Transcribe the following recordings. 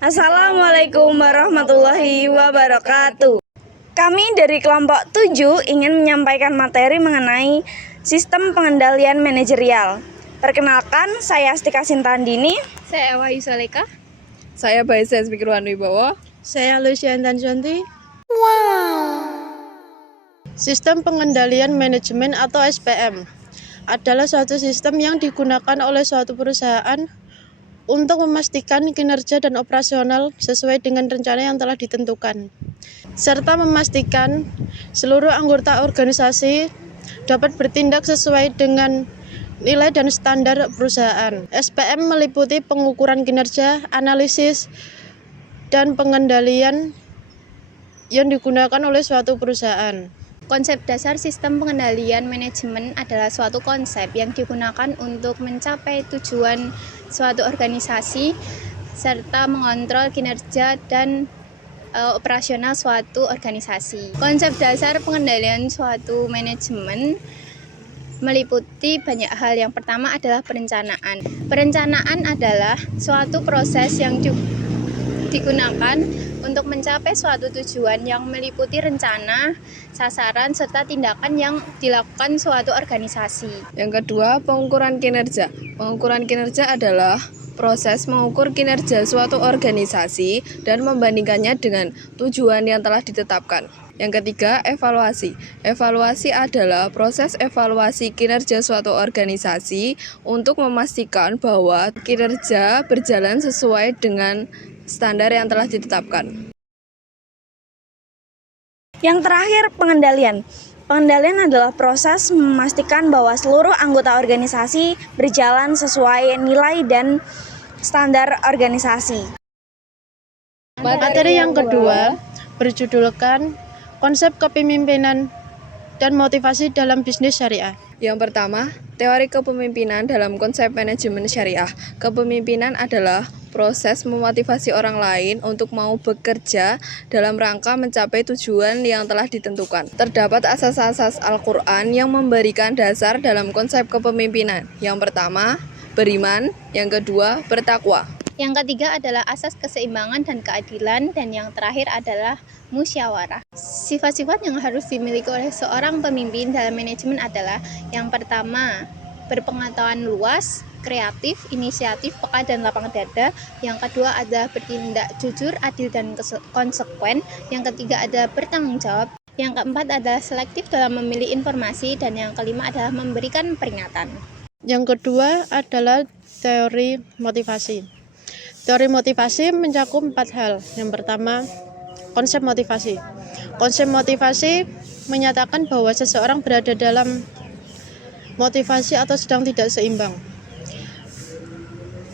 Assalamualaikum warahmatullahi wabarakatuh. Kami dari kelompok 7 ingin menyampaikan materi mengenai sistem pengendalian manajerial. Perkenalkan, saya Astika Sintandini. Saya Wahyu Soleka. Saya Baisa Spikirwan Wibowo. Saya Lucian Tanjanti. Sistem pengendalian manajemen atau SPM adalah suatu sistem yang digunakan oleh suatu perusahaan untuk memastikan kinerja dan operasional sesuai dengan rencana yang telah ditentukan, serta memastikan seluruh anggota organisasi dapat bertindak sesuai dengan nilai dan standar perusahaan. SPM meliputi pengukuran kinerja, analisis, dan pengendalian yang digunakan oleh suatu perusahaan. Konsep dasar sistem pengendalian manajemen adalah suatu konsep yang digunakan untuk mencapai tujuan suatu organisasi serta mengontrol kinerja dan operasional suatu organisasi. Konsep dasar pengendalian suatu manajemen meliputi banyak hal. Yang pertama adalah perencanaan. Perencanaan adalah suatu proses yang digunakan untuk mencapai suatu tujuan yang meliputi rencana, sasaran, serta tindakan yang dilakukan suatu organisasi. Yang kedua, pengukuran kinerja. Pengukuran kinerja adalah proses mengukur kinerja suatu organisasi dan membandingkannya dengan tujuan yang telah ditetapkan. Yang ketiga, evaluasi. Evaluasi adalah proses evaluasi kinerja suatu organisasi untuk memastikan bahwa kinerja berjalan sesuai dengan standar yang telah ditetapkan. Yang terakhir, pengendalian. Pengendalian adalah proses memastikan bahwa seluruh anggota organisasi berjalan sesuai nilai dan standar organisasi. Materi yang kedua berjudulkan konsep kepemimpinan dan motivasi dalam bisnis syariah. Yang pertama, teori kepemimpinan dalam konsep manajemen syariah. Kepemimpinan adalah proses memotivasi orang lain untuk mau bekerja dalam rangka mencapai tujuan yang telah ditentukan. Terdapat asas-asas Al-Quran yang memberikan dasar dalam konsep kepemimpinan. Yang pertama, beriman. Yang kedua, bertakwa. Yang ketiga adalah asas keseimbangan dan keadilan, dan yang terakhir adalah musyawarah. Sifat-sifat yang harus dimiliki oleh seorang pemimpin dalam manajemen adalah: yang pertama, berpengetahuan luas, kreatif, inisiatif, peka, dan lapang dada. Yang kedua adalah bertindak jujur, adil, dan konsekuen. Yang ketiga adalah bertanggung jawab. Yang keempat adalah selektif dalam memilih informasi, dan yang kelima adalah memberikan peringatan. Yang kedua adalah teori motivasi. Teori motivasi mencakup 4 hal. Yang pertama, konsep motivasi. Konsep motivasi menyatakan bahwa seseorang berada dalam motivasi atau sedang tidak seimbang.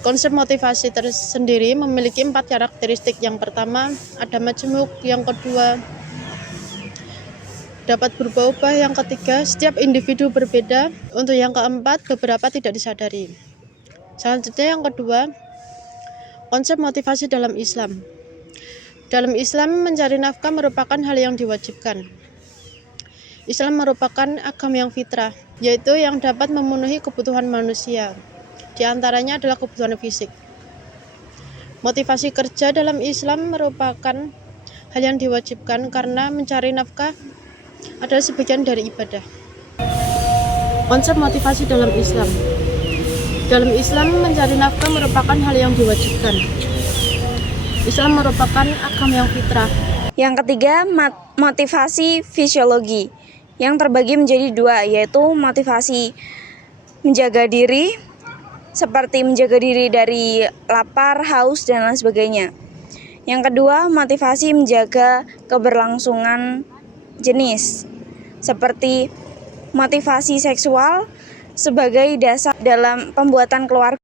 Konsep motivasi tersendiri memiliki 4 karakteristik. Yang pertama, ada majemuk. Yang kedua, dapat berubah-ubah. Yang ketiga, setiap individu berbeda. Untuk yang keempat, beberapa tidak disadari. Selanjutnya yang kedua, konsep motivasi dalam Islam. Dalam Islam, mencari nafkah merupakan hal yang diwajibkan. Islam merupakan agama yang fitrah, yaitu yang dapat memenuhi kebutuhan manusia. Di antaranya adalah kebutuhan fisik. Motivasi kerja dalam Islam merupakan hal yang diwajibkan karena mencari nafkah adalah sebagian dari ibadah. Konsep motivasi dalam Islam. Dalam Islam, mencari nafkah merupakan hal yang diwajibkan. Islam merupakan agama yang fitrah. Yang ketiga, motivasi fisiologi, yang terbagi menjadi 2, yaitu motivasi menjaga diri, seperti menjaga diri dari lapar, haus, dan lain sebagainya. Yang kedua, motivasi menjaga keberlangsungan jenis, seperti motivasi seksual sebagai dasar dalam pembuatan keluarga.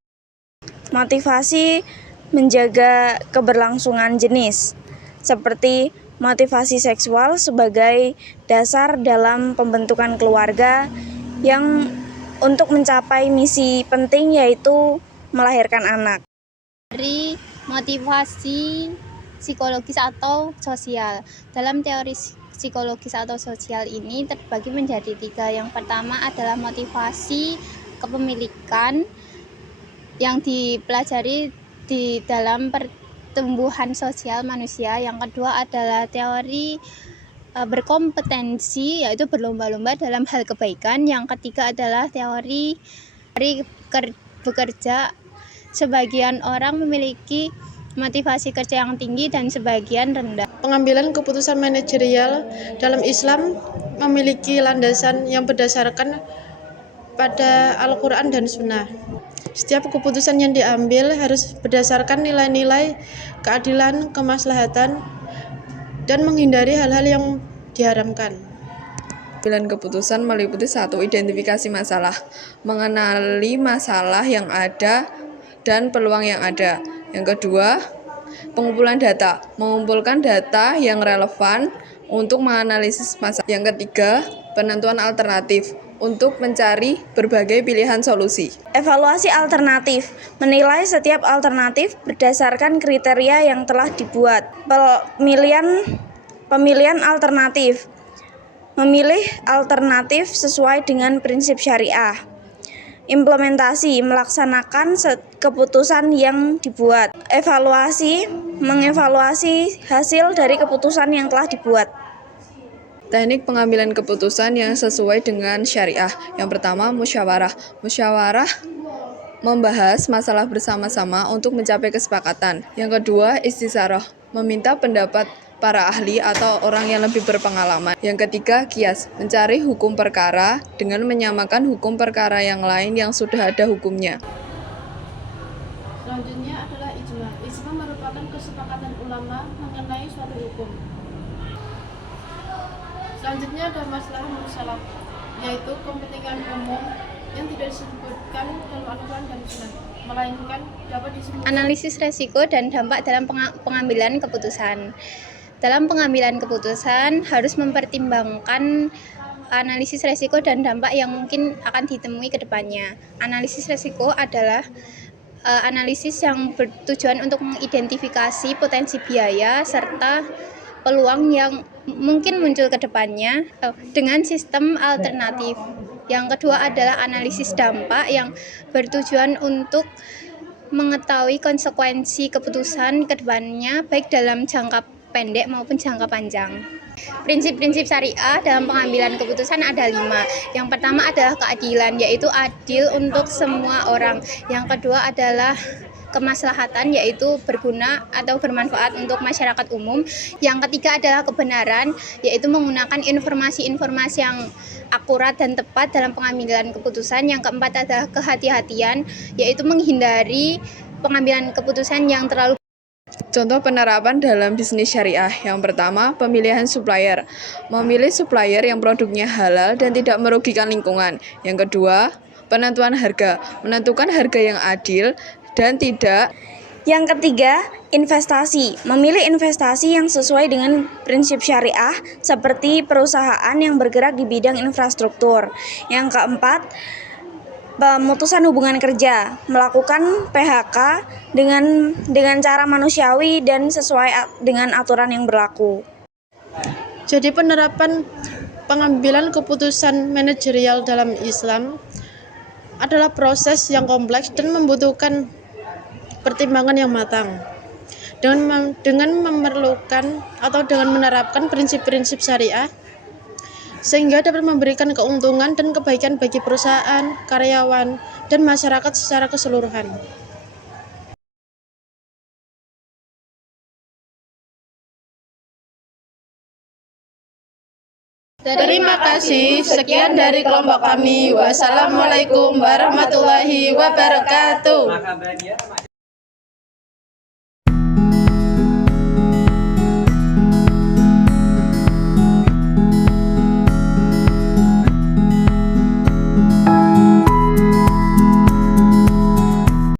Motivasi menjaga keberlangsungan jenis, seperti motivasi seksual sebagai dasar dalam pembentukan keluarga yang untuk mencapai misi penting, yaitu melahirkan anak. Dari motivasi psikologis atau sosial. Dalam teori psikologis atau sosial ini terbagi menjadi 3. Yang pertama adalah motivasi kepemilikan yang dipelajari di dalam pertumbuhan sosial manusia. Yang kedua adalah teori berkompetensi, yaitu berlomba-lomba dalam hal kebaikan. Yang ketiga adalah teori bekerja. Sebagian orang memiliki motivasi kerja yang tinggi dan sebagian rendah. Pengambilan keputusan manajerial dalam Islam memiliki landasan yang berdasarkan pada Al-Quran dan Sunnah. Setiap keputusan yang diambil harus berdasarkan nilai-nilai keadilan, kemaslahatan, dan menghindari hal-hal yang diharamkan. Pengambilan keputusan meliputi 1. Identifikasi masalah, mengenali masalah yang ada dan peluang yang ada. Yang kedua, pengumpulan data, mengumpulkan data yang relevan untuk menganalisis masalah. Yang ketiga, penentuan alternatif untuk mencari berbagai pilihan solusi. Evaluasi alternatif, menilai setiap alternatif berdasarkan kriteria yang telah dibuat. Pemilihan alternatif, memilih alternatif sesuai dengan prinsip syariah. Implementasi, melaksanakan keputusan yang dibuat. Evaluasi, mengevaluasi hasil dari keputusan yang telah dibuat. Teknik pengambilan keputusan yang sesuai dengan syariah. Yang pertama, musyawarah. Musyawarah membahas masalah bersama-sama untuk mencapai kesepakatan. Yang kedua, istisyarah, meminta pendapat para ahli atau orang yang lebih berpengalaman. Yang ketiga, qiyas, mencari hukum perkara dengan menyamakan hukum perkara yang lain yang sudah ada hukumnya. Selanjutnya adalah ijma. Ijma merupakan kesepakatan ulama mengenai suatu hukum. Selanjutnya ada masalah mursalah, yaitu kepentingan umum yang tidak disebutkan dalam Al-Quran dan Sunnah, melainkan dapat disebutkan. Analisis resiko dan dampak dalam pengambilan keputusan. Dalam pengambilan keputusan harus mempertimbangkan analisis resiko dan dampak yang mungkin akan ditemui ke depannya. Analisis resiko adalah analisis yang bertujuan untuk mengidentifikasi potensi biaya serta peluang yang mungkin muncul ke depannya dengan sistem alternatif. Yang kedua adalah analisis dampak yang bertujuan untuk mengetahui konsekuensi keputusan ke depannya baik dalam jangka pendek maupun jangka panjang. Prinsip-prinsip syariah dalam pengambilan keputusan ada 5. Yang pertama adalah keadilan, yaitu adil untuk semua orang. Yang kedua adalah kemaslahatan, yaitu berguna atau bermanfaat untuk masyarakat umum. Yang ketiga adalah kebenaran, yaitu menggunakan informasi-informasi yang akurat dan tepat dalam pengambilan keputusan. Yang keempat adalah kehati-hatian, yaitu menghindari pengambilan keputusan yang terlalu. Contoh penerapan dalam bisnis syariah. Yang pertama, pemilihan supplier. Memilih supplier yang produknya halal dan tidak merugikan lingkungan. Yang kedua, penentuan harga. Menentukan harga yang adil dan tidak. Yang ketiga, investasi. Memilih investasi yang sesuai dengan prinsip syariah seperti perusahaan yang bergerak di bidang infrastruktur. Yang keempat, pemutusan hubungan kerja, melakukan PHK dengan cara manusiawi dan sesuai dengan aturan yang berlaku. Jadi penerapan pengambilan keputusan manajerial dalam Islam adalah proses yang kompleks dan membutuhkan pertimbangan yang matang. Dengan memerlukan atau dengan menerapkan prinsip-prinsip syariah, sehingga dapat memberikan keuntungan dan kebaikan bagi perusahaan, karyawan, dan masyarakat secara keseluruhan. Terima kasih. Sekian dari kelompok kami. Wassalamualaikum warahmatullahi wabarakatuh.